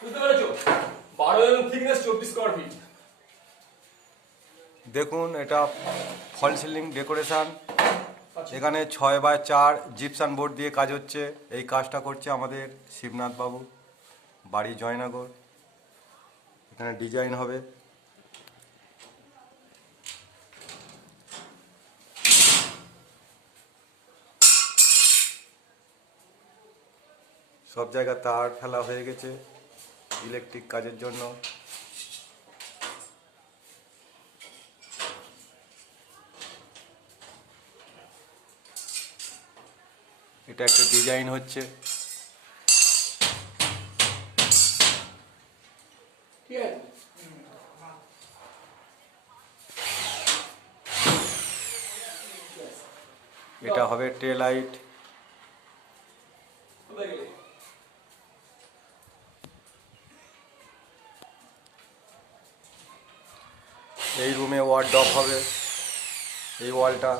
বুঝতে পেরেছো? 12 mm thickness, 24 square feet. দেখুন এটা ফল সিলিং ডেকোরেশন। এখানে 6x4 জিপসান বোর্ড দিয়ে কাজ হচ্ছে। এই কাজটা করছে আমাদের শিবনাথ বাবু, বাড়ি জয়নগর। এখানে ডিজাইন হবে। সব জায়গায় তার ফেলা হয়ে গেছে ইলেকট্রিক কাজের জন্য। এটা একটা ডিজাইন হচ্ছে। ঠিক আছে। এটা হবে ট্রে লাইট। এই রুমে ওয়ার্ডরোব হবে, এই ওয়ালটা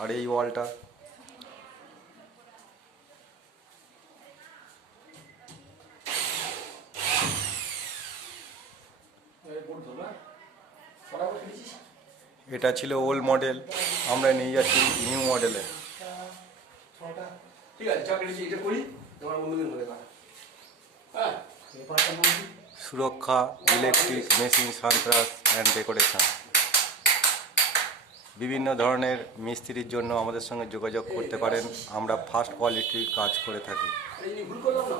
আর এই ওয়ালটা। এটা ছিল ওল্ড মডেল, আমরা নিয়ে যাচ্ছি নিউ মডেলে। ঠিক আছে, যা কেটেছি এটা করি, তোমার বন্ধুদের মধ্যে কাজ। হ্যাঁ, সুরক্ষা, ইলেকট্রিক, মেশিন, সন্ত্রাস অ্যান্ড ডেকোরেশন। বিভিন্ন ধরনের মিস্ত্রির জন্য আমাদের সঙ্গে যোগাযোগ করতে পারেন। আমরা ফার্স্ট কোয়ালিটির কাজ করে থাকি। ভুল করলাম না।